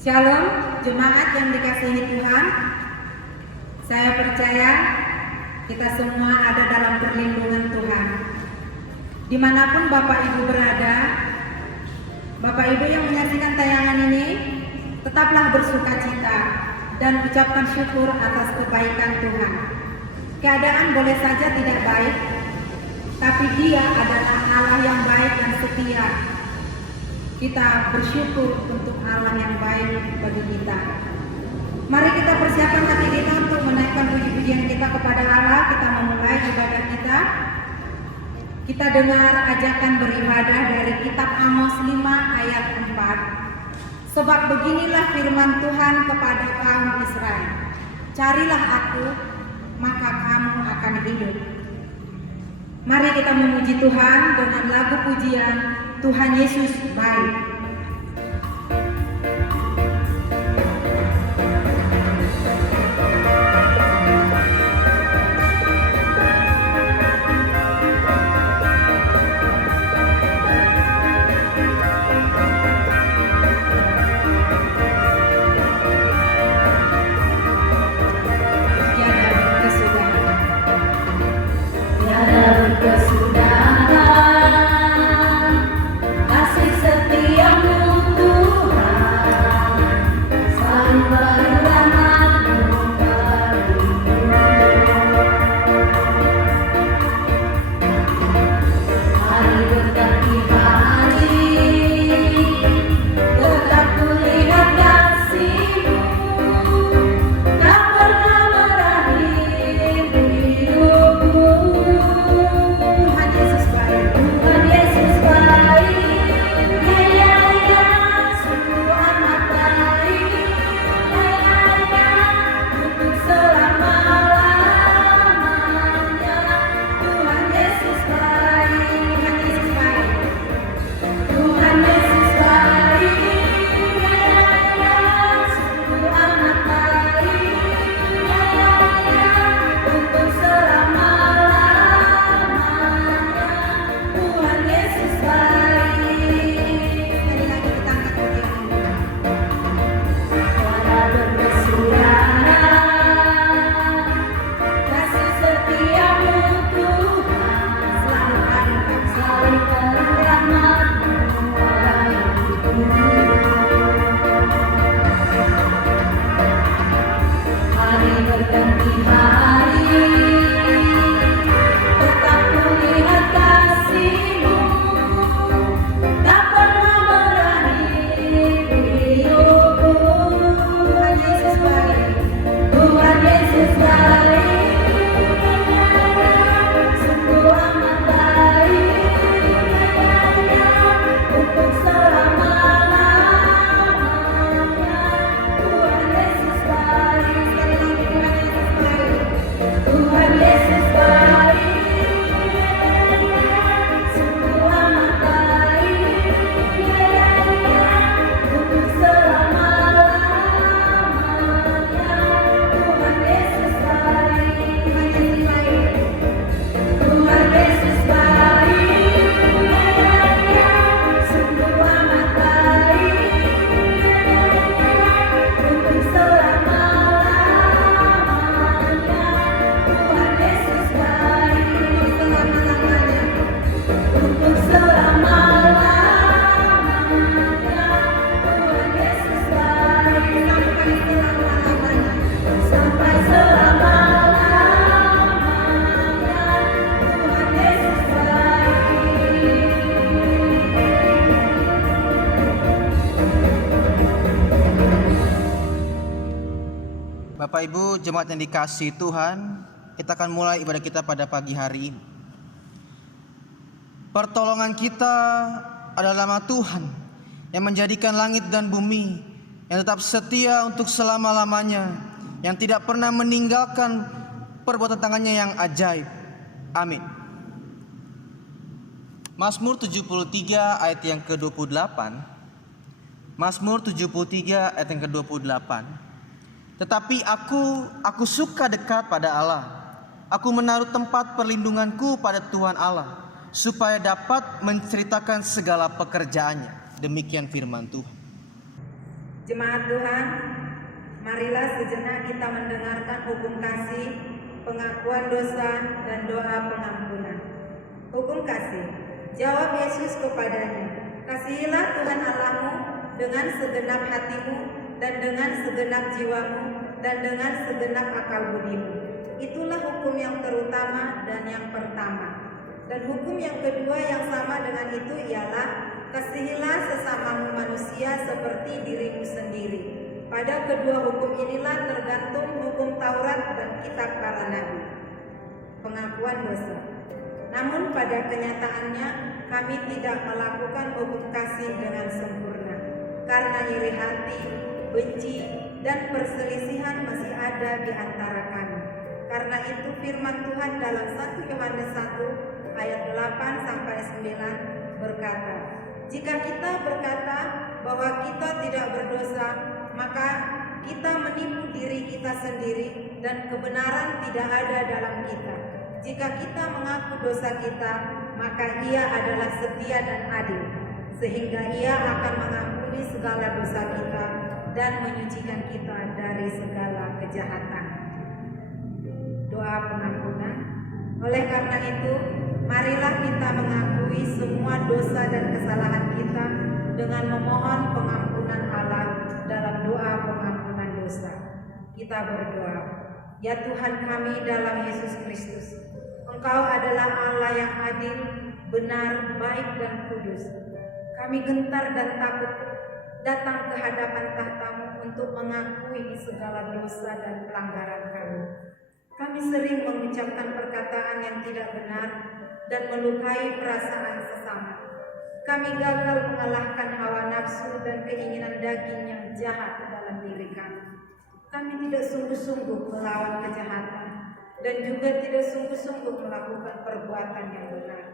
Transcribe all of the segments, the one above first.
Shalom, jemaat yang dikasihi Tuhan. Saya percaya kita semua ada dalam perlindungan Tuhan. Dimanapun Bapak Ibu berada, Bapak Ibu yang menyaksikan tayangan ini, tetaplah bersuka cita dan ucapkan syukur atas kebaikan Tuhan. Keadaan boleh saja tidak baik, tapi Dia adalah Allah yang baik dan setia. Kita bersyukur untuk Allah yang baik bagi kita. Mari kita persiapkan hati kita untuk menaikkan puji-pujian kita kepada Allah. Kita memulai ibadah kita. Kita dengar ajakan beribadah dari kitab Amos 5 ayat 4. Sebab beginilah firman Tuhan kepada kaum Israel. Carilah aku, maka kamu akan hidup. Mari kita memuji Tuhan dengan lagu pujian Tuhan Yesus baik. Bapak Ibu jemaat yang dikasihi Tuhan, kita akan mulai ibadah kita pada pagi hari ini. Pertolongan kita adalah nama Tuhan yang menjadikan langit dan bumi, yang tetap setia untuk selama-lamanya, yang tidak pernah meninggalkan perbuatan tangannya yang ajaib. Amin. Mazmur 73 ayat yang ke-28. Mazmur 73 ayat yang ke-28. Tetapi aku suka dekat pada Allah. Aku menaruh tempat perlindunganku pada Tuhan Allah, supaya dapat menceritakan segala pekerjaannya. Demikian firman Tuhan. Jemaat Tuhan, marilah sejenak kita mendengarkan hukum kasih, pengakuan dosa, dan doa pengampunan. Hukum kasih. Jawab Yesus kepadanya, kasihilah Tuhan Allahmu dengan segenap hatimu, dan dengan segenap jiwamu, dan dengan segenap akal budimu. Itulah hukum yang terutama dan yang pertama. Dan hukum yang kedua yang sama dengan itu ialah, kasihilah sesamamu manusia seperti dirimu sendiri. Pada kedua hukum inilah tergantung hukum Taurat dan kitab para nabi. Pengakuan dosa. Namun pada kenyataannya kami tidak melakukan hukum kasih dengan sempurna, karena iri hati, benci, dan perselisihan masih ada di antara kami. Karena itu firman Tuhan dalam 1 Yohanes 1 ayat 8 sampai 9 berkata, jika kita berkata bahwa kita tidak berdosa, maka kita menipu diri kita sendiri dan kebenaran tidak ada dalam kita. Jika kita mengaku dosa kita, maka Ia adalah setia dan adil, sehingga Ia akan mengampuni segala dosa kita dan menyucikan kita dari segala kejahatan. Doa pengampunan. Oleh karena itu, marilah kita mengakui semua dosa dan kesalahan kita dengan memohon pengampunan Allah dalam doa pengampunan dosa. Kita berdoa, ya Tuhan kami dalam Yesus Kristus, Engkau adalah Allah yang adil, benar, baik, dan kudus. Kami gentar dan takut datang ke hadapan tahta-Mu untuk mengakui segala dosa dan pelanggaran kami. Kami sering mengucapkan perkataan yang tidak benar dan melukai perasaan sesama. Kami gagal mengalahkan hawa nafsu dan keinginan daging yang jahat dalam diri kami. Kami tidak sungguh-sungguh melawan kejahatan dan juga tidak sungguh-sungguh melakukan perbuatan yang benar.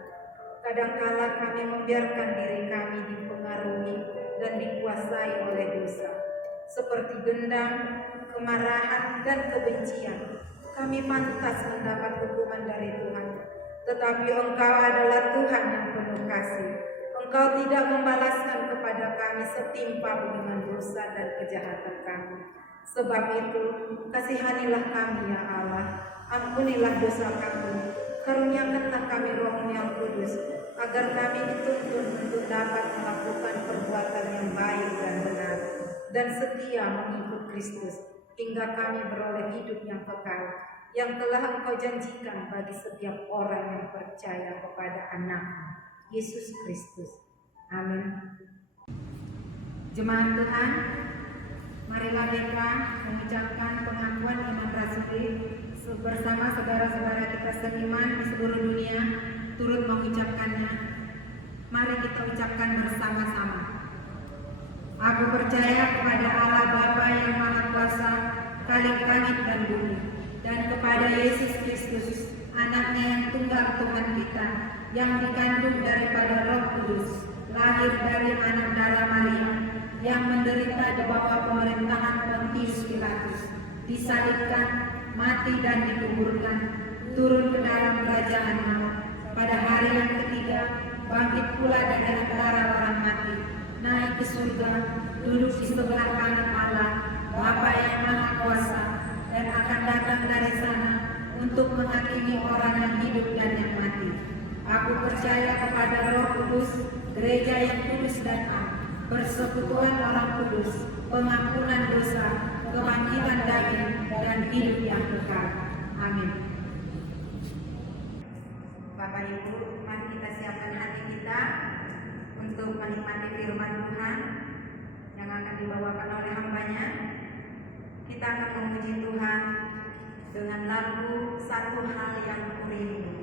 Kadangkala kami membiarkan diri kami dipengaruhi dan dikuasai oleh dosa, seperti dendam, kemarahan, dan kebencian. Kami pantas mendapat hukuman dari Tuhan, tetapi Engkau adalah Tuhan yang penuh kasih. Engkau tidak membalaskan kepada kami setimpal dengan dosa dan kejahatan kami. Sebab itu, kasihanilah kami ya Allah, ampunilah dosa kami, karuniakanlah kami Roh-Mu yang kudus, agar kami dituntun untuk dapat melakukan perbuatan yang baik dan benar, dan setia mengikut Kristus, hingga kami beroleh hidup yang kekal, yang telah Engkau janjikan bagi setiap orang yang percaya kepada Anak-Mu, Yesus Kristus. Amin. Jemaat Tuhan, marilah kita mengucapkan pengakuan iman rasuli bersama saudara-saudara kita seniman di seluruh dunia turut mengucapkannya. Mari kita ucapkan bersama-sama. Aku percaya kepada Allah Bapa yang Maha Kuasa, Khalik langit dan bumi, dan kepada Yesus Kristus, Anaknya yang tunggal Tuhan kita, yang dikandung daripada Roh Kudus, lahir dari anak darah Maria, yang menderita di bawah pemerintahan Pontius Pilatus, disalibkan, mati dan dikuburkan, turun ke dalam kerajaan maut, pada hari yang ketiga bangkit pula dari antara orang mati, naik ke surga, duduk di sebelah kanan Allah, Bapa yang Maha Kuasa, dan akan datang dari sana untuk menghakimi orang yang hidup dan yang mati. Aku percaya kepada Roh Kudus, gereja yang kudus dan am, persekutuan orang kudus, pengampunan dosa, kebangkitan daging, dan hidup yang kekal. Amin. Bapak Ibu, mari kita siapkan hati kita untuk menikmati firman Tuhan yang akan dibawakan oleh hamba-Nya. Kita akan memuji Tuhan dengan lagu Satu Hal Yang Kurindu.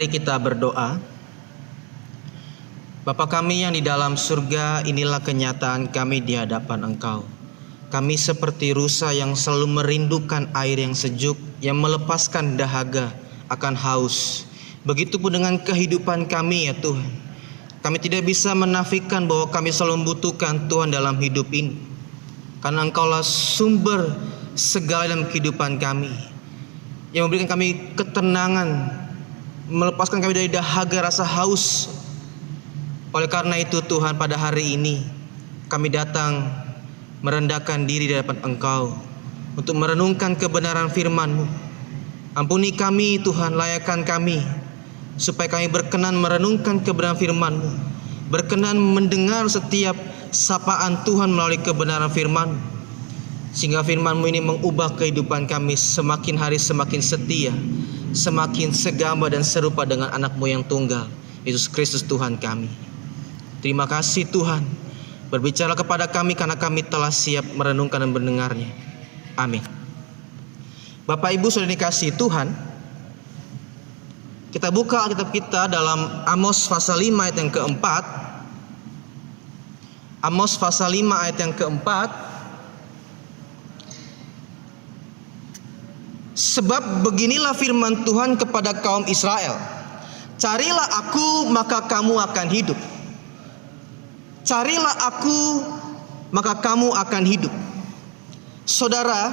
Mari kita berdoa. Bapa kami yang di dalam surga, inilah kenyataan kami di hadapan Engkau. Kami seperti rusa yang selalu merindukan air yang sejuk, yang melepaskan dahaga akan haus. Begitupun dengan kehidupan kami ya Tuhan. Kami tidak bisa menafikan bahwa kami selalu membutuhkan Tuhan dalam hidup ini. Karena Engkaulah sumber segala dalam kehidupan kami, yang memberikan kami ketenangan, melepaskan kami dari dahaga rasa haus. Oleh karena itu Tuhan, pada hari ini kami datang merendahkan diri di hadapan Engkau untuk merenungkan kebenaran firman-Mu. Ampuni kami Tuhan, layakkan kami supaya kami berkenan merenungkan kebenaran firman-Mu, berkenan mendengar setiap sapaan Tuhan melalui kebenaran firman, sehingga firman-Mu ini mengubah kehidupan kami semakin hari semakin setia, semakin segambar dan serupa dengan anak-Mu yang tunggal, Yesus Kristus Tuhan kami. Terima kasih Tuhan, Berbicara kepada kami karena kami telah siap merenungkan dan mendengarnya. Amin. Bapak Ibu sudah dikasihi Tuhan, kita buka Alkitab kita dalam Amos pasal 5 ayat yang keempat. Amos pasal 5 ayat yang keempat. Sebab beginilah firman Tuhan kepada kaum Israel, carilah aku maka kamu akan hidup. Carilah aku maka kamu akan hidup. Saudara,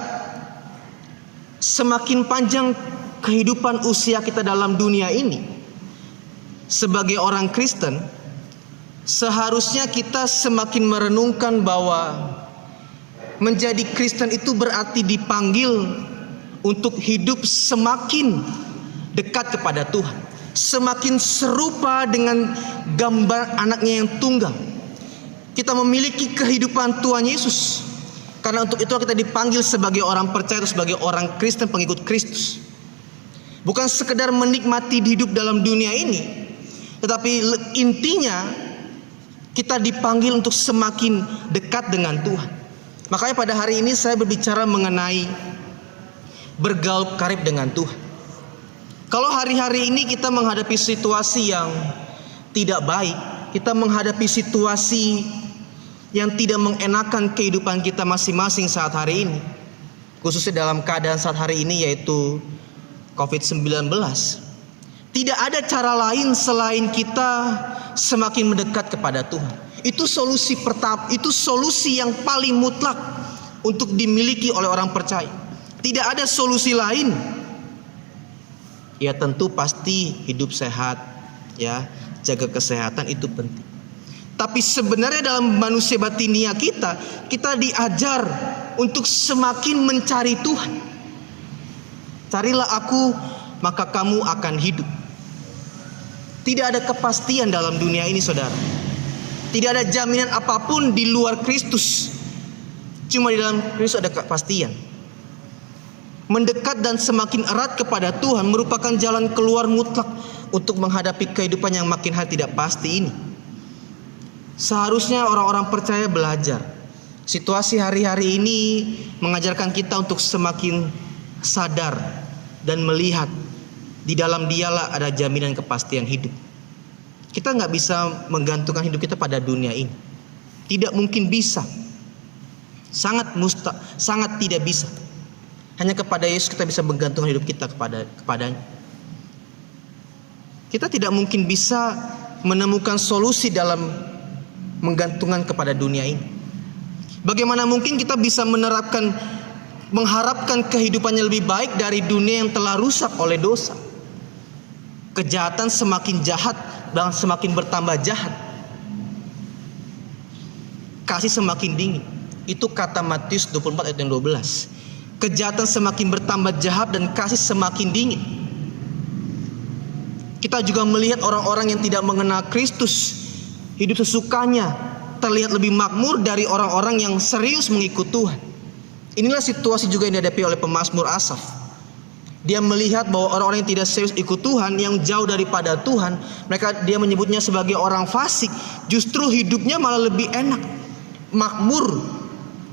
semakin panjang kehidupan usia kita dalam dunia ini, sebagai orang Kristen, seharusnya kita semakin merenungkan bahwa menjadi Kristen itu berarti dipanggil untuk hidup semakin dekat kepada Tuhan, semakin serupa dengan gambar anaknya yang tunggal. Kita memiliki kehidupan Tuhan Yesus. Karena untuk itu kita dipanggil sebagai orang percaya, sebagai orang Kristen, pengikut Kristus. Bukan sekedar menikmati hidup dalam dunia ini, tetapi intinya kita dipanggil untuk semakin dekat dengan Tuhan. Makanya pada hari ini saya berbicara mengenai bergaul karib dengan Tuhan. Kalau hari-hari ini kita menghadapi situasi yang tidak baik, kita menghadapi situasi yang tidak mengenakan kehidupan kita masing-masing saat hari ini, khususnya dalam keadaan saat hari ini yaitu COVID-19. Tidak ada cara lain selain kita semakin mendekat kepada Tuhan. Itu solusi pertama, itu solusi yang paling mutlak untuk dimiliki oleh orang percaya. Tidak ada solusi lain. Ya tentu pasti hidup sehat, ya, jaga kesehatan itu penting. Tapi sebenarnya dalam manusia batinia kita diajar untuk semakin mencari Tuhan. Carilah aku maka kamu akan hidup. Tidak ada kepastian dalam dunia ini, saudara. Tidak ada jaminan apapun di luar Kristus. Cuma di dalam Kristus ada kepastian. Mendekat dan semakin erat kepada Tuhan merupakan jalan keluar mutlak untuk menghadapi kehidupan yang makin hari tidak pasti ini. Seharusnya orang-orang percaya belajar. Situasi hari-hari ini mengajarkan kita untuk semakin sadar dan melihat di dalam Dialah ada jaminan kepastian hidup. Kita nggak bisa menggantungkan hidup kita pada dunia ini. Tidak mungkin bisa. Sangat tidak bisa. Hanya kepada Yesus kita bisa menggantungkan hidup kita kepadanya. Kita tidak mungkin bisa menemukan solusi dalam menggantungkan kepada dunia ini. Bagaimana mungkin kita bisa mengharapkan kehidupannya lebih baik dari dunia yang telah rusak oleh dosa? Kejahatan semakin jahat dan semakin bertambah jahat. Kasih semakin dingin. Itu kata Matius 24 ayat 12. Kejahatan semakin bertambah jahat dan kasih semakin dingin. Kita juga melihat orang-orang yang tidak mengenal Kristus hidup sesukanya, terlihat lebih makmur dari orang-orang yang serius mengikut Tuhan. Inilah situasi juga yang dihadapi oleh pemazmur Asaf. Dia melihat bahwa orang-orang yang tidak serius ikut Tuhan, yang jauh daripada Tuhan, dia menyebutnya sebagai orang fasik. Justru hidupnya malah lebih enak, makmur,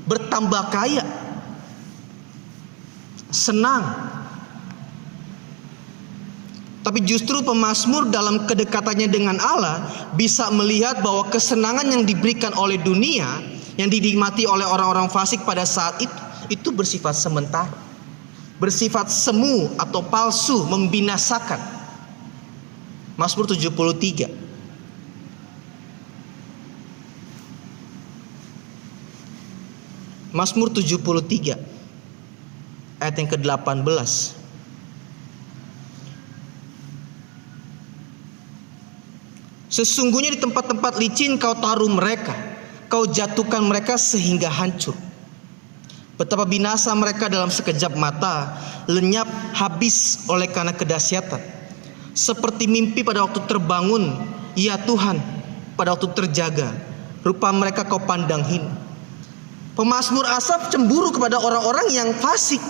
bertambah kaya, senang. Tapi justru pemazmur dalam kedekatannya dengan Allah bisa melihat bahwa kesenangan yang diberikan oleh dunia, yang dinikmati oleh orang-orang fasik pada saat itu bersifat sementara, bersifat semu atau palsu, membinasakan. Mazmur 73. Mazmur 73 ayat yang ke-18. Sesungguhnya di tempat-tempat licin kau taruh mereka, kau jatuhkan mereka sehingga hancur. Betapa binasa mereka dalam sekejap mata, lenyap habis oleh karena kedahsyatan. Seperti mimpi pada waktu terbangun, ya Tuhan, pada waktu terjaga, rupa mereka kau pandang hina. Pemazmur Asaf cemburu kepada orang-orang yang fasik.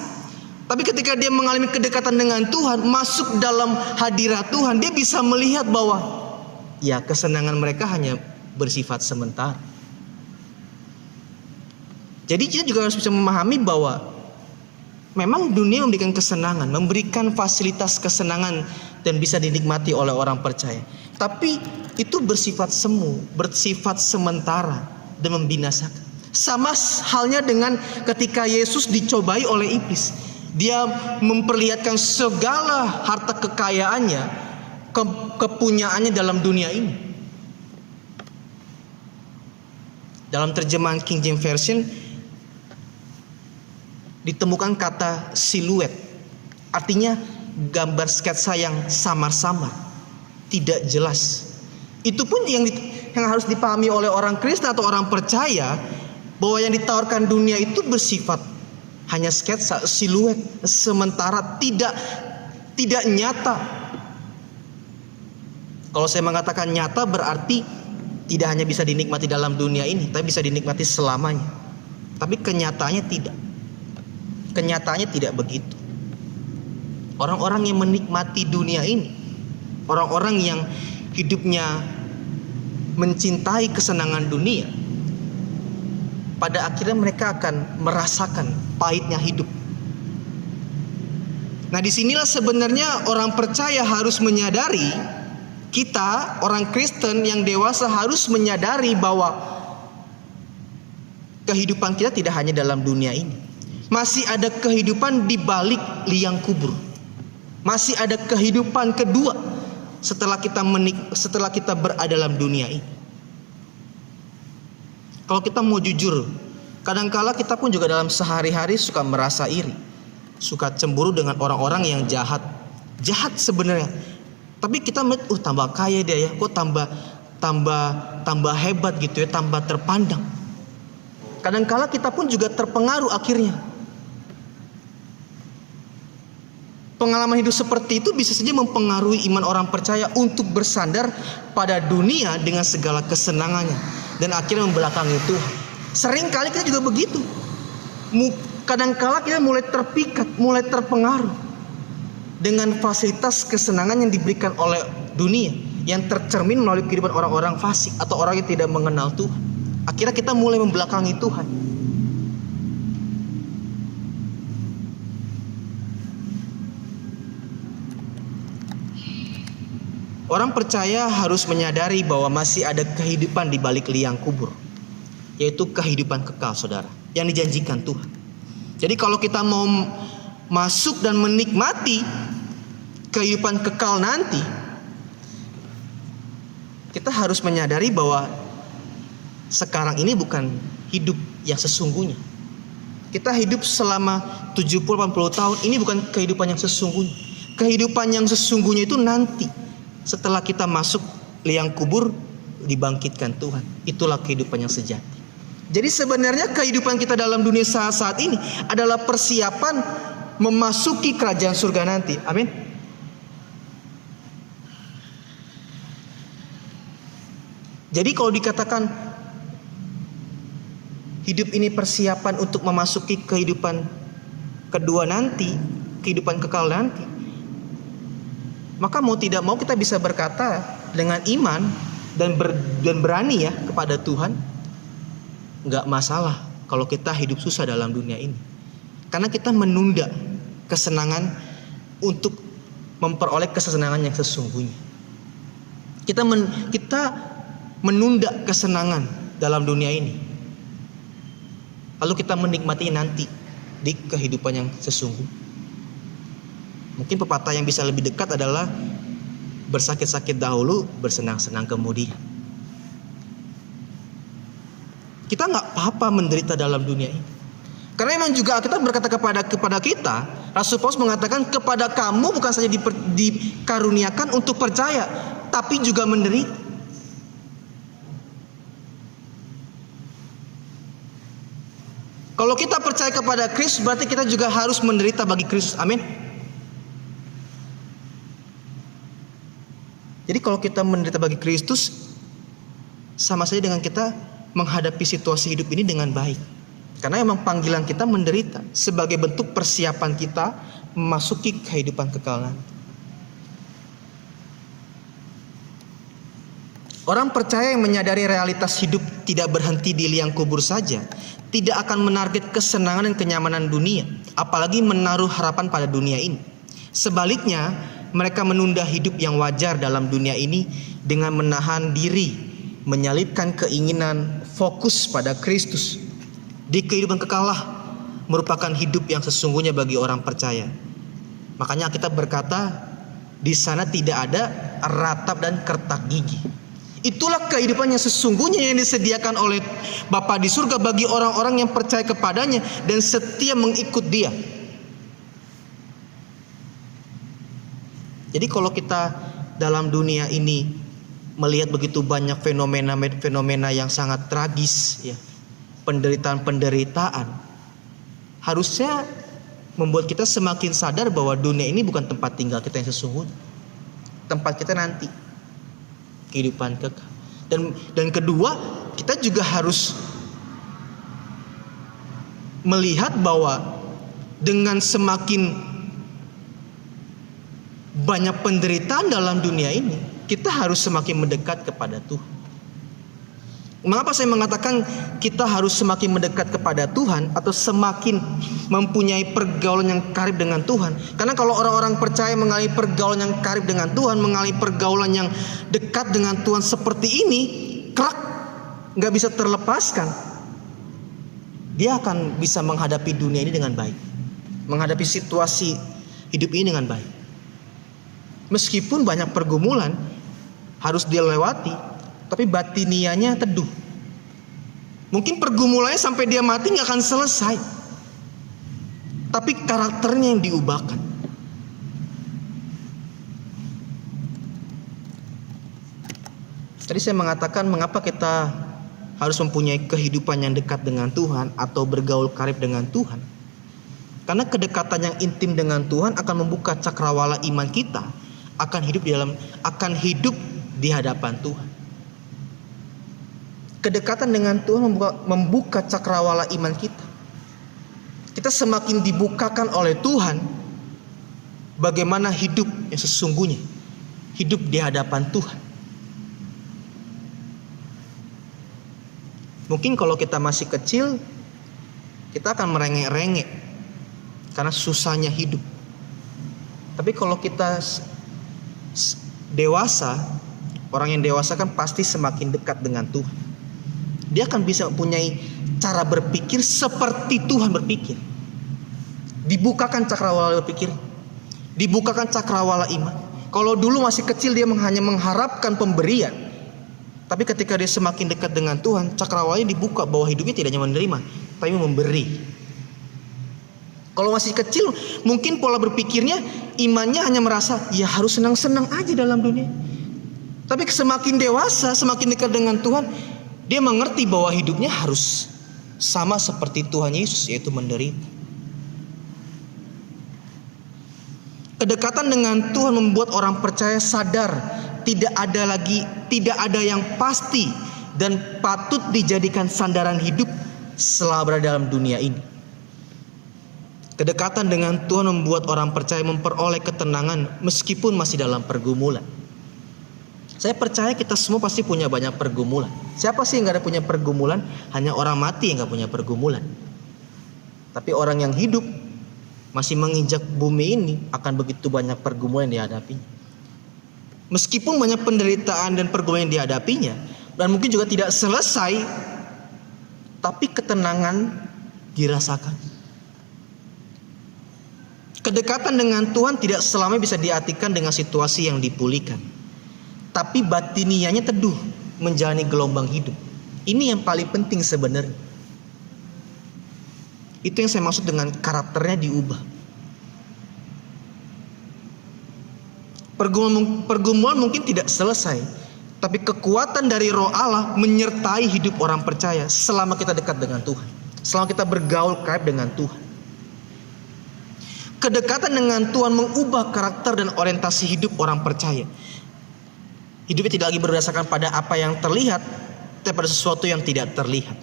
Tapi ketika dia mengalami kedekatan dengan Tuhan, masuk dalam hadirat Tuhan, dia bisa melihat bahwa ya kesenangan mereka hanya bersifat sementara. Jadi kita juga harus bisa memahami bahwa memang dunia memberikan kesenangan, memberikan fasilitas kesenangan dan bisa dinikmati oleh orang percaya. Tapi itu bersifat semu, bersifat sementara dan membinasakan. Sama halnya dengan ketika Yesus dicobai oleh iblis. Dia memperlihatkan segala harta kekayaannya, kepunyaannya dalam dunia ini. Dalam terjemahan King James Version ditemukan kata siluet, artinya gambar sketsa yang samar-samar, tidak jelas. Itu pun yang harus dipahami oleh orang Kristen atau orang percaya, bahwa yang ditawarkan dunia itu bersifat hanya sketsa, siluet, sementara, tidak nyata. Kalau saya mengatakan nyata berarti tidak hanya bisa dinikmati dalam dunia ini, tapi bisa dinikmati selamanya. Tapi kenyataannya tidak. Kenyataannya tidak begitu. Orang-orang yang menikmati dunia ini, orang-orang yang hidupnya mencintai kesenangan dunia, pada akhirnya mereka akan merasakan pahitnya hidup. Nah, disinilah sebenarnya orang percaya harus menyadari, kita orang Kristen yang dewasa harus menyadari bahwa kehidupan kita tidak hanya dalam dunia ini. Masih ada kehidupan di balik liang kubur. Masih ada kehidupan kedua setelah kita berada dalam dunia ini. Kalau kita mau jujur, kadangkala kita pun juga dalam sehari-hari suka merasa iri, suka cemburu dengan orang-orang yang jahat. Jahat sebenarnya. Tapi kita melihat, tambah kaya dia ya, kok tambah hebat gitu ya, tambah terpandang. Kadangkala kita pun juga terpengaruh akhirnya. Pengalaman hidup seperti itu bisa saja mempengaruhi iman orang percaya untuk bersandar pada dunia dengan segala kesenangannya dan akhirnya membelakangi Tuhan. Sering kali kita juga begitu. Kadangkala kita mulai terpikat, mulai terpengaruh dengan fasilitas kesenangan yang diberikan oleh dunia, yang tercermin melalui kehidupan orang-orang fasik atau orang yang tidak mengenal Tuhan. Akhirnya kita mulai membelakangi Tuhan. Orang percaya harus menyadari bahwa masih ada kehidupan di balik liang kubur, yaitu kehidupan kekal, saudara, yang dijanjikan Tuhan. Jadi kalau kita mau masuk dan menikmati kehidupan kekal nanti, kita harus menyadari bahwa sekarang ini bukan hidup yang sesungguhnya. Kita hidup selama 70-80 tahun, ini bukan kehidupan yang sesungguhnya. Kehidupan yang sesungguhnya itu nanti, setelah kita masuk liang kubur, dibangkitkan Tuhan. Itulah kehidupan yang sejati. Jadi sebenarnya kehidupan kita dalam dunia saat ini adalah persiapan memasuki kerajaan surga nanti. Amin. Jadi kalau dikatakan hidup ini persiapan untuk memasuki kehidupan kedua nanti, kehidupan kekal nanti, maka mau tidak mau kita bisa berkata dengan iman dan berani ya kepada Tuhan, nggak masalah kalau kita hidup susah dalam dunia ini, karena kita menunda kesenangan untuk memperoleh kesenangan yang sesungguhnya. Kita menunda kesenangan dalam dunia ini, lalu kita menikmatinya nanti di kehidupan yang sesungguhnya. Mungkin pepatah yang bisa lebih dekat adalah bersakit-sakit dahulu, bersenang-senang kemudian. Kita nggak apa-apa menderita dalam dunia ini, karena memang juga kita berkata kepada kita, Rasul Paulus mengatakan kepada kamu bukan saja dikaruniakan untuk percaya, tapi juga menderita. Kalau kita percaya kepada Kristus, berarti kita juga harus menderita bagi Kristus. Amin. Jadi kalau kita menderita bagi Kristus, sama saja dengan kita menghadapi situasi hidup ini dengan baik. Karena memang panggilan kita menderita sebagai bentuk persiapan kita memasuki kehidupan kekal nanti. Orang percaya yang menyadari realitas hidup tidak berhenti di liang kubur saja, tidak akan menarget kesenangan dan kenyamanan dunia, apalagi menaruh harapan pada dunia ini. Sebaliknya, mereka menunda hidup yang wajar dalam dunia ini dengan menahan diri, menyalipkan keinginan fokus pada Kristus. Di kehidupan kekalah merupakan hidup yang sesungguhnya bagi orang percaya. Makanya kita berkata, di sana tidak ada ratap dan kertak gigi. Itulah kehidupan yang sesungguhnya yang disediakan oleh Bapa di surga bagi orang-orang yang percaya kepadanya dan setia mengikut Dia. Jadi kalau kita dalam dunia ini melihat begitu banyak fenomena yang sangat tragis, ya, penderitaan, harusnya membuat kita semakin sadar bahwa dunia ini bukan tempat tinggal kita yang sesungguhnya, tempat kita nanti kehidupan kekal. Dan kedua, kita juga harus melihat bahwa dengan semakin banyak penderitaan dalam dunia ini, kita harus semakin mendekat kepada Tuhan. Mengapa saya mengatakan kita harus semakin mendekat kepada Tuhan atau semakin mempunyai pergaulan yang karib dengan Tuhan? Karena kalau orang-orang percaya mengalami pergaulan yang karib dengan Tuhan, mengalami pergaulan yang dekat dengan Tuhan seperti ini, kelak nggak bisa terlepaskan. Dia akan bisa menghadapi dunia ini dengan baik, menghadapi situasi hidup ini dengan baik. Meskipun banyak pergumulan harus dia lewati, tapi batinianya teduh. Mungkin pergumulannya sampai dia mati gak akan selesai, tapi karakternya yang diubahkan. Tadi saya mengatakan mengapa kita harus mempunyai kehidupan yang dekat dengan Tuhan atau bergaul karib dengan Tuhan. Karena kedekatan yang intim dengan Tuhan akan membuka cakrawala iman kita, akan hidup di hadapan Tuhan. Kedekatan dengan Tuhan membuka cakrawala iman kita. Kita semakin dibukakan oleh Tuhan bagaimana hidup yang sesungguhnya, hidup di hadapan Tuhan. Mungkin kalau kita masih kecil, kita akan merengek-rengek karena susahnya hidup. Tapi kalau kita dewasa, orang yang dewasa kan pasti semakin dekat dengan Tuhan. Dia akan bisa mempunyai cara berpikir seperti Tuhan berpikir. Dibukakan cakrawala berpikir, dibukakan cakrawala iman. Kalau dulu masih kecil dia hanya mengharapkan pemberian, tapi ketika dia semakin dekat dengan Tuhan, cakrawalanya dibuka bahwa hidupnya tidak hanya menerima, tapi memberi. Kalau masih kecil, mungkin pola berpikirnya, imannya hanya merasa ya harus senang-senang aja dalam dunia. Tapi semakin dewasa, semakin dekat dengan Tuhan, dia mengerti bahwa hidupnya harus sama seperti Tuhan Yesus, yaitu menderita. Kedekatan dengan Tuhan membuat orang percaya sadar tidak ada yang pasti dan patut dijadikan sandaran hidup selama berada dalam dunia ini. Kedekatan dengan Tuhan membuat orang percaya memperoleh ketenangan meskipun masih dalam pergumulan. Saya percaya kita semua pasti punya banyak pergumulan. Siapa sih yang gak ada punya pergumulan? Hanya orang mati yang gak punya pergumulan. Tapi orang yang hidup masih menginjak bumi ini akan begitu banyak pergumulan yang dihadapinya. Meskipun banyak penderitaan dan pergumulan yang dihadapinya, dan mungkin juga tidak selesai, tapi ketenangan dirasakan. Kedekatan dengan Tuhan tidak selamanya bisa diartikan dengan situasi yang dipulihkan, tapi batinianya teduh menjalani gelombang hidup. Ini yang paling penting sebenarnya. Itu yang saya maksud dengan karakternya diubah. Pergumulan mungkin tidak selesai, tapi kekuatan dari Roh Allah menyertai hidup orang percaya selama kita dekat dengan Tuhan, selama kita bergaul karib dengan Tuhan. Kedekatan dengan Tuhan mengubah karakter dan orientasi hidup orang percaya. Hidupnya tidak lagi berdasarkan pada apa yang terlihat, tapi pada sesuatu yang tidak terlihat.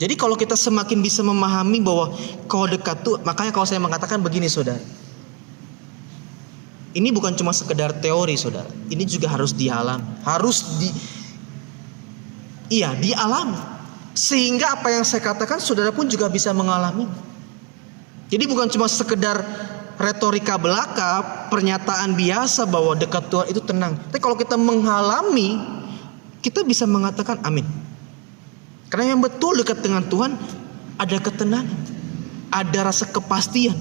Jadi kalau kita semakin bisa memahami bahwa kalau dekat Tuhan, makanya kalau saya mengatakan begini saudara, Ini bukan cuma sekedar teori, saudara. Ini juga harus dialami. Dialami. Sehingga apa yang saya katakan saudara pun juga bisa mengalami. Jadi bukan cuma sekedar retorika belaka, pernyataan biasa bahwa dekat Tuhan itu tenang. Tapi kalau kita mengalami, kita bisa mengatakan amin. Karena yang betul dekat dengan Tuhan ada ketenangan, ada rasa kepastian.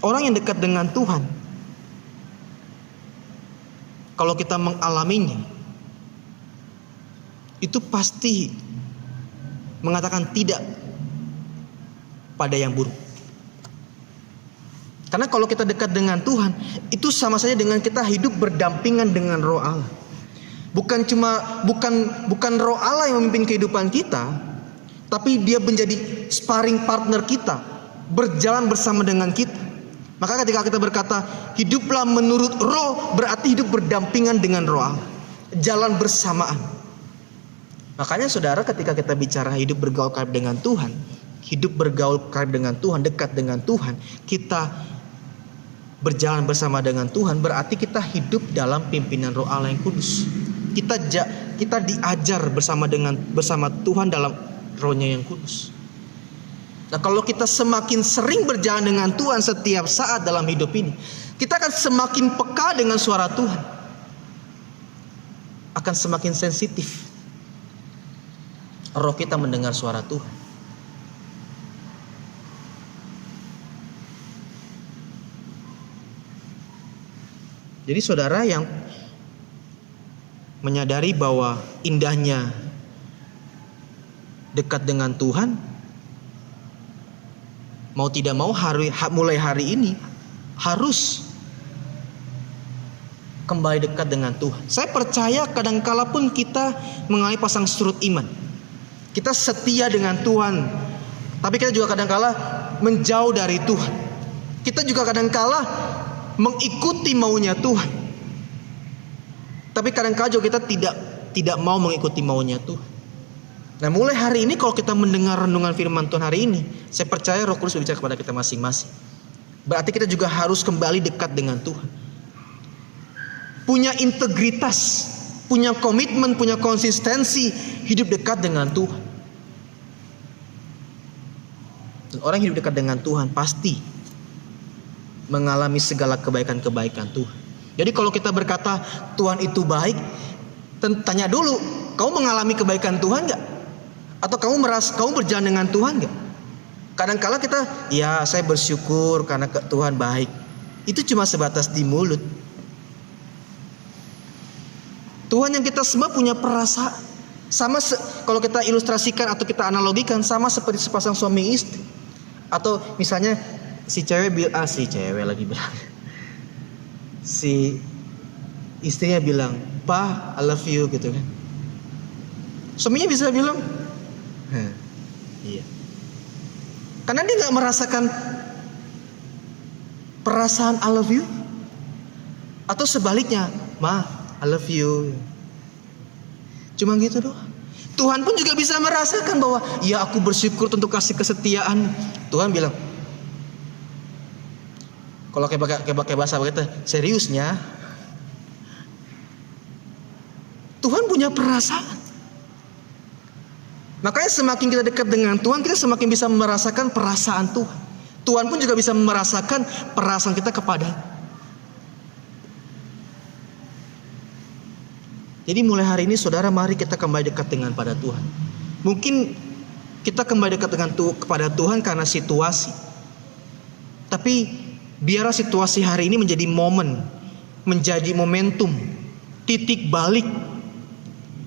Orang yang dekat dengan Tuhan, kalau kita mengalaminya, itu pasti mengatakan tidak pada yang buruk. Karena kalau kita dekat dengan Tuhan, itu sama saja dengan kita hidup berdampingan dengan Roh Allah. Bukan Roh Allah yang memimpin kehidupan kita, tapi Dia menjadi sparring partner kita, berjalan bersama dengan kita. Maka ketika kita berkata hiduplah menurut Roh, berarti hidup berdampingan dengan Roh Allah, jalan bersamaan. Makanya saudara, ketika kita bicara hidup bergaul karib dengan Tuhan, hidup bergaul karib dengan Tuhan, dekat dengan Tuhan, kita berjalan bersama dengan Tuhan, berarti kita hidup dalam pimpinan Roh Allah yang kudus. Kita diajar bersama Tuhan dalam Roh-Nya yang kudus. Nah, kalau kita semakin sering berjalan dengan Tuhan setiap saat dalam hidup ini, kita akan semakin peka dengan suara Tuhan, akan semakin sensitif roh kita mendengar suara Tuhan. Jadi saudara yang menyadari bahwa indahnya dekat dengan Tuhan, mau tidak mau mulai hari ini harus kembali dekat dengan Tuhan. Saya percaya kadangkala pun kita mengalami pasang surut iman. Kita setia dengan Tuhan, tapi kita juga kadangkala menjauh dari Tuhan. Kita juga kadangkala mengikuti maunya Tuhan, tapi kadangkala juga kita tidak mau mengikuti maunya Tuhan. Nah, mulai hari ini kalau kita mendengar renungan firman Tuhan hari ini, saya percaya Roh Kudus berbicara kepada kita masing-masing. Berarti kita juga harus kembali dekat dengan Tuhan. Punya integritas, punya komitmen, punya konsistensi hidup dekat dengan Tuhan. Dan orang yang hidup dekat dengan Tuhan pasti mengalami segala kebaikan-kebaikan Tuhan. Jadi kalau kita berkata Tuhan itu baik, tanya dulu, kamu mengalami kebaikan Tuhan gak? Atau kamu berjalan dengan Tuhan gak? Kadang-kala kita, ya saya bersyukur karena Tuhan baik. Itu cuma sebatas di mulut. Tuhan yang kita sembah punya perasaan. Kalau kita ilustrasikan atau kita analogikan, sama seperti sepasang suami istri. Atau misalnya si istrinya bilang, "Pa, I love you," gitu kan. Suaminya bisa bilang, iya. Karena dia gak merasakan perasaan I love you. Atau sebaliknya, "Ma, I love you." Cuma gitu doang. Tuhan pun juga bisa merasakan bahwa ya aku bersyukur untuk kasih kesetiaan. Tuhan bilang, kalau kayak bahasa kita, seriusnya Tuhan punya perasaan. Makanya semakin kita dekat dengan Tuhan, kita semakin bisa merasakan perasaan Tuhan. Tuhan pun juga bisa merasakan perasaan kita kepada. Jadi mulai hari ini saudara, mari kita kembali dekat dengan pada Tuhan. Mungkin kita kembali dekat kepada Tuhan karena situasi. Tapi biarlah situasi hari ini menjadi momen, menjadi momentum, titik balik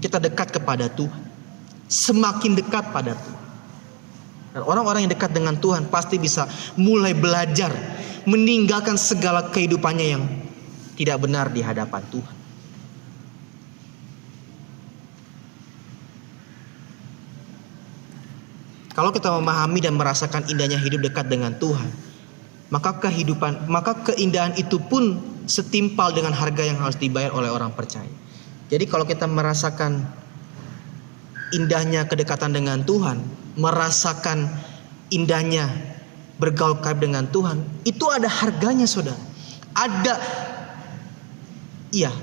kita dekat kepada Tuhan. Semakin dekat pada Tuhan. Dan orang-orang yang dekat dengan Tuhan pasti bisa mulai belajar meninggalkan segala kehidupannya yang tidak benar di hadapan Tuhan. Kalau kita memahami dan merasakan indahnya hidup dekat dengan Tuhan, maka keindahan itu pun setimpal dengan harga yang harus dibayar oleh orang percaya. Jadi kalau kita merasakan indahnya kedekatan dengan Tuhan, merasakan indahnya bergaul karib dengan Tuhan, itu ada harganya saudara.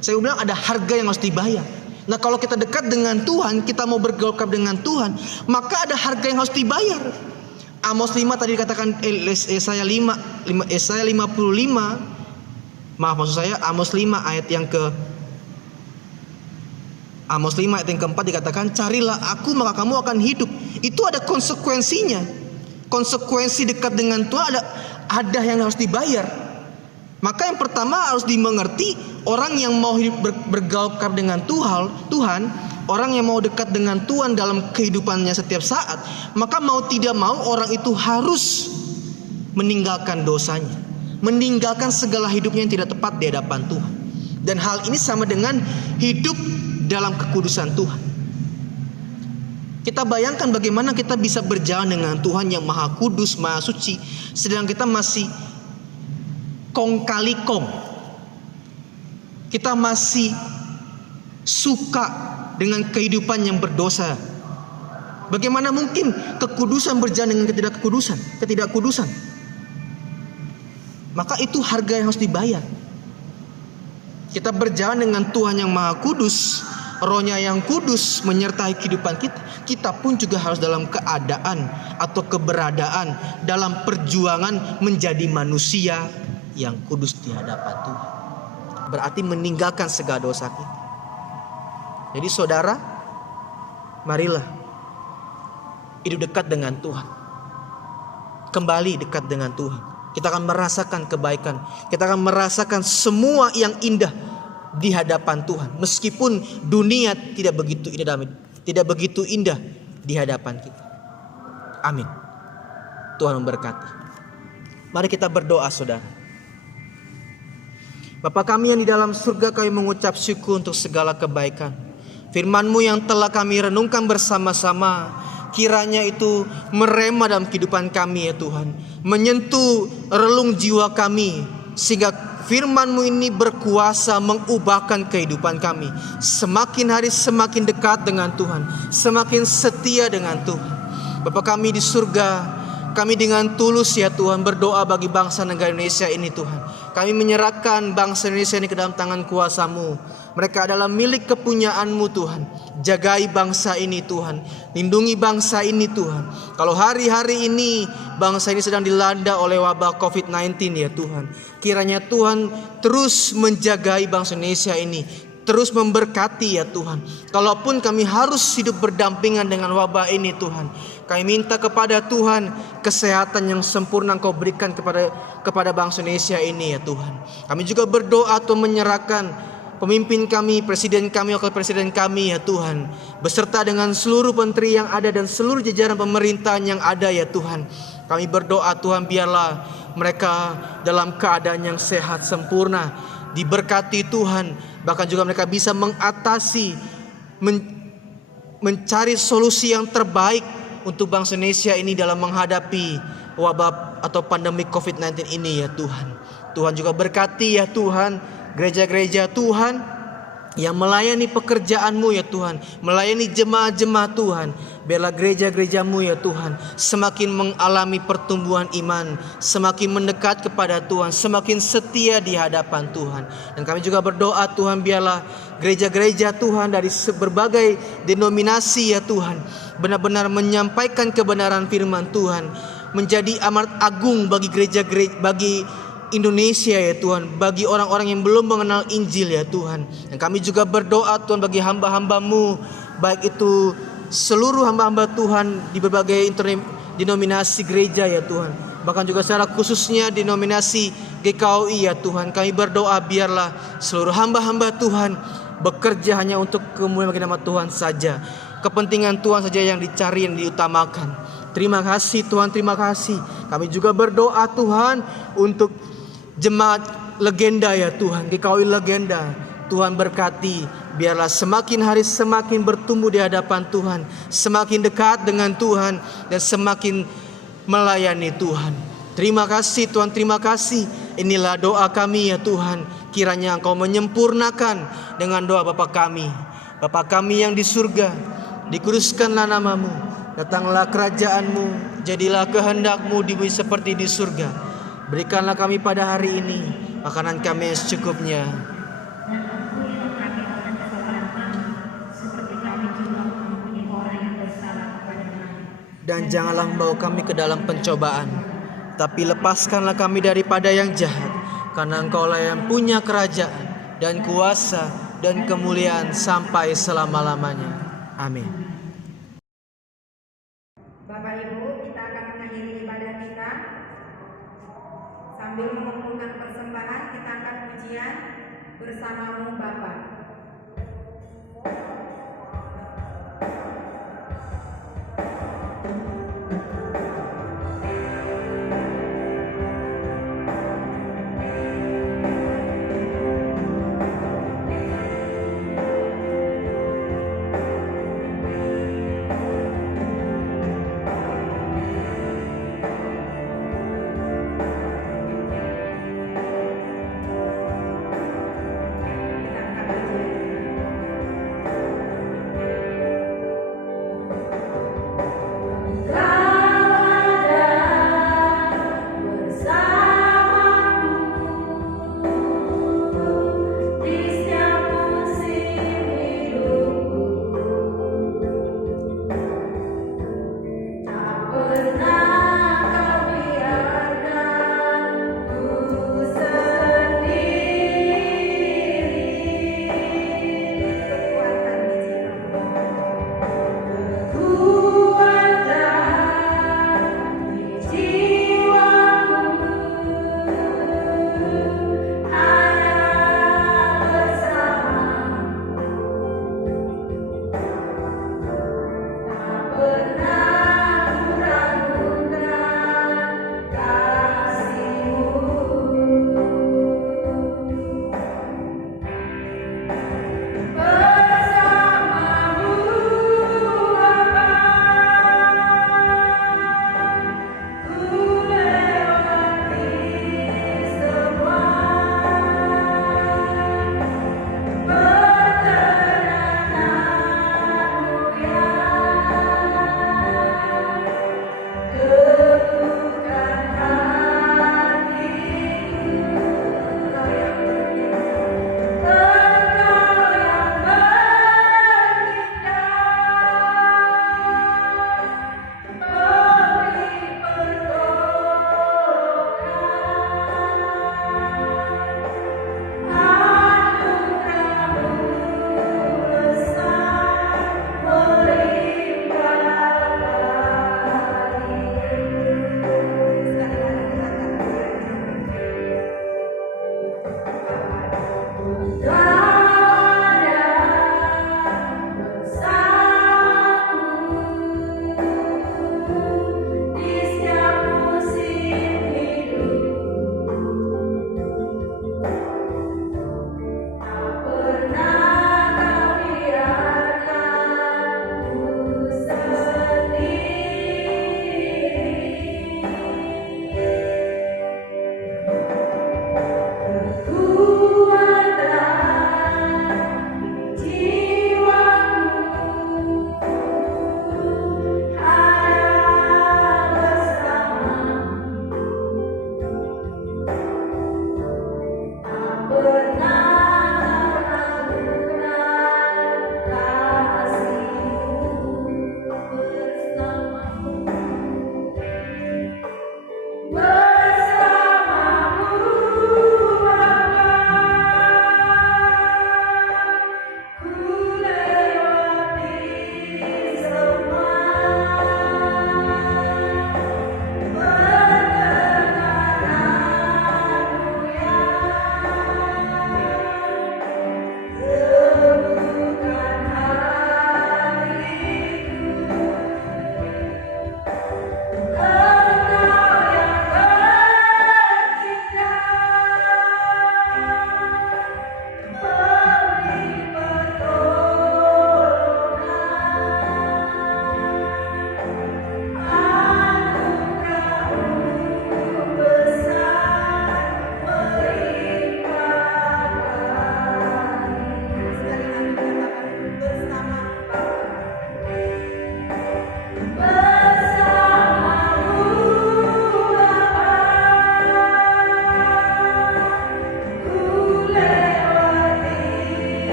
Saya bilang ada harga yang harus dibayar. Nah kalau kita dekat dengan Tuhan, kita mau bergaul karib dengan Tuhan, maka ada harga yang harus dibayar. Amos 5 tadi dikatakan, Yesaya 55, Amos 5 ayat yang keempat dikatakan, carilah aku maka kamu akan hidup. Itu ada konsekuensinya. Konsekuensi dekat dengan Tuhan ada yang harus dibayar. Maka yang pertama harus dimengerti, orang yang mau hidup bergaul karib dengan Tuhan, orang yang mau dekat dengan Tuhan dalam kehidupannya setiap saat, maka mau tidak mau orang itu harus meninggalkan dosanya, meninggalkan segala hidupnya yang tidak tepat di hadapan Tuhan. Dan hal ini sama dengan hidup dalam kekudusan Tuhan. Kita bayangkan bagaimana kita bisa berjalan dengan Tuhan yang maha kudus, maha suci, sedang kita masih kong kali kong. Kita masih suka dengan kehidupan yang berdosa. Bagaimana mungkin kekudusan berjalan dengan ketidakkudusan? Maka itu harga yang harus dibayar. Kita berjalan dengan Tuhan yang maha kudus, Roh-Nya yang kudus menyertai kehidupan kita. Kita pun juga harus dalam keadaan atau keberadaan dalam perjuangan menjadi manusia yang kudus di hadapan Tuhan. Berarti meninggalkan segala dosa kita. Jadi saudara, marilah hidup dekat dengan Tuhan. Kembali dekat dengan Tuhan. Kita akan merasakan kebaikan. Kita akan merasakan semua yang indah di hadapan Tuhan. Meskipun dunia tidak begitu indah di hadapan kita. Amin. Tuhan memberkati. Mari kita berdoa saudara. Bapa kami yang di dalam surga, kami mengucap syukur untuk segala kebaikan. Firman-Mu yang telah kami renungkan bersama-sama, kiranya itu merema dalam kehidupan kami ya Tuhan. Menyentuh relung jiwa kami, sehingga firman-Mu ini berkuasa mengubahkan kehidupan kami. Semakin hari semakin dekat dengan Tuhan, semakin setia dengan Tuhan. Bapa kami di surga, kami dengan tulus ya Tuhan berdoa bagi bangsa negara Indonesia ini Tuhan. Kami menyerahkan bangsa Indonesia ini ke dalam tangan kuasa-Mu. Mereka adalah milik kepunyaan-Mu Tuhan. Jagai bangsa ini Tuhan. Lindungi bangsa ini Tuhan. Kalau hari-hari ini bangsa ini sedang dilanda oleh wabah COVID-19 ya Tuhan. Kiranya Tuhan terus menjagai bangsa Indonesia ini. Terus memberkati ya Tuhan. Kalaupun kami harus hidup berdampingan dengan wabah ini Tuhan, kami minta kepada Tuhan kesehatan yang sempurna Engkau berikan kepada bangsa Indonesia ini ya Tuhan. Kami juga berdoa Tuhan menyerahkan pemimpin kami, presiden kami, wakil presiden kami ya Tuhan, beserta dengan seluruh menteri yang ada dan seluruh jajaran pemerintahan yang ada ya Tuhan. Kami berdoa Tuhan biarlah mereka dalam keadaan yang sehat sempurna, diberkati Tuhan, bahkan juga mereka bisa mengatasi, mencari solusi yang terbaik untuk bangsa Indonesia ini dalam menghadapi wabah atau pandemi COVID-19 ini ya Tuhan. Tuhan juga berkati ya Tuhan gereja-gereja Tuhan yang melayani pekerjaan-Mu ya Tuhan, melayani jemaat-jemaat Tuhan. Biarlah gereja-gereja-Mu ya Tuhan semakin mengalami pertumbuhan iman, semakin mendekat kepada Tuhan, semakin setia di hadapan Tuhan. Dan kami juga berdoa Tuhan biarlah gereja-gereja Tuhan dari berbagai denominasi ya Tuhan benar-benar menyampaikan kebenaran firman Tuhan, menjadi amanat agung bagi gereja-gereja, bagi Indonesia ya Tuhan, bagi orang-orang yang belum mengenal Injil ya Tuhan. Dan kami juga berdoa Tuhan bagi hamba-hamba-Mu, baik itu seluruh hamba-hamba Tuhan di berbagai denominasi gereja ya Tuhan, bahkan juga secara khususnya denominasi GKOI ya Tuhan. Kami berdoa biarlah seluruh hamba-hamba Tuhan bekerja hanya untuk kemuliaan bagi nama Tuhan saja. Kepentingan Tuhan saja yang dicari, yang diutamakan. Terima kasih Tuhan, terima kasih. Kami juga berdoa Tuhan untuk jemaat legenda ya Tuhan, GKOI legenda. Tuhan berkati, biarlah semakin hari semakin bertumbuh di hadapan Tuhan, semakin dekat dengan Tuhan, dan semakin melayani Tuhan. Terima kasih Tuhan, terima kasih. Inilah doa kami ya Tuhan. Kiranya Engkau menyempurnakan dengan doa Bapa kami. Bapa kami yang di surga, dikuduskanlah nama-Mu, datanglah kerajaan-Mu, Jadilah kehendak-Mu di bumi seperti di surga. Berikanlah kami pada hari ini makanan kami yang secukupnya. Dan ampunilah kami akan kesalahan kami, seperti kami juga mengampuni orang yang bersalah kepada kami. Dan janganlah membawa kami ke dalam pencobaan, tapi lepaskanlah kami daripada yang jahat. Karena Engkaulah yang punya kerajaan dan kuasa dan kemuliaan sampai selama-lamanya. Amin. Bapak Ibu, kita akan mengakhiri ibadah kita. Sambil mengumpulkan persembahan, kita akan pujian bersamamu Bapa. Kita angkat pujian.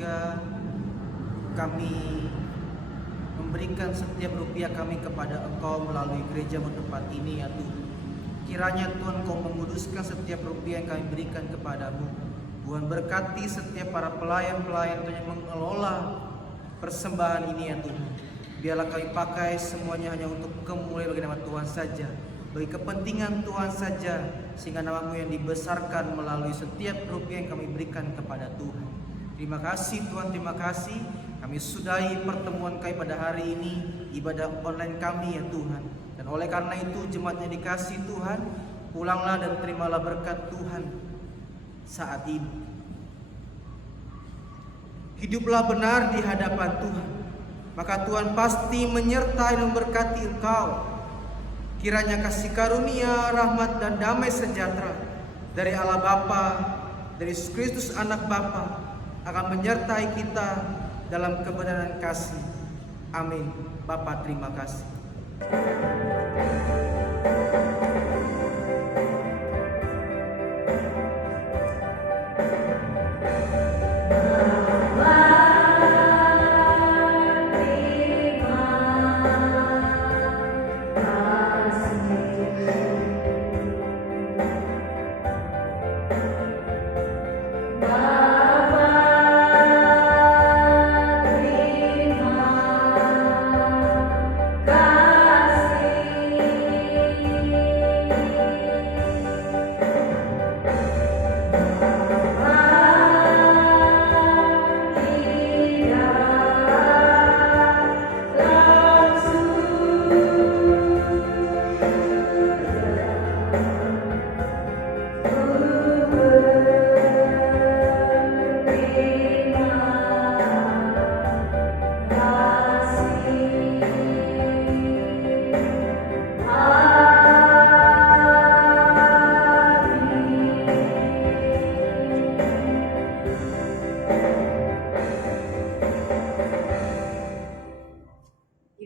surga, kami memberikan setiap rupiah kami kepada Engkau melalui gereja tempat ini ya Tuhan. Kiranya Tuhan Kau menguduskan setiap rupiah yang kami berikan kepadamu. Tuhan berkati setiap para pelayan-pelayan Tuhan yang mengelola persembahan ini ya Tuhan. Biarlah kami pakai semuanya hanya untuk kemuliaan bagi nama Tuhan saja, bagi kepentingan Tuhan saja, sehingga nama-Mu yang dibesarkan melalui setiap rupiah yang kami berikan kepada Tuhan. Terima kasih Tuhan, terima kasih. Kami sudahi pertemuan kami pada hari ini, ibadah online kami ya Tuhan. Dan oleh karena itu jemaat yang dikasih Tuhan, pulanglah dan terimalah berkat Tuhan saat ini. Hiduplah benar di hadapan Tuhan, maka Tuhan pasti menyertai dan memberkati engkau. Kiranya kasih karunia, rahmat dan damai sejahtera dari Allah Bapa, dari Yesus Kristus Anak Bapa akan menyertai kita dalam kebenaran kasih. Amin. Bapa, terima kasih.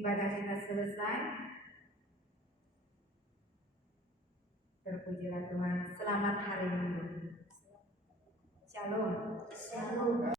Ibadah kita selesai. Terpujilah Tuhan. Selamat hari Minggu. Shalom.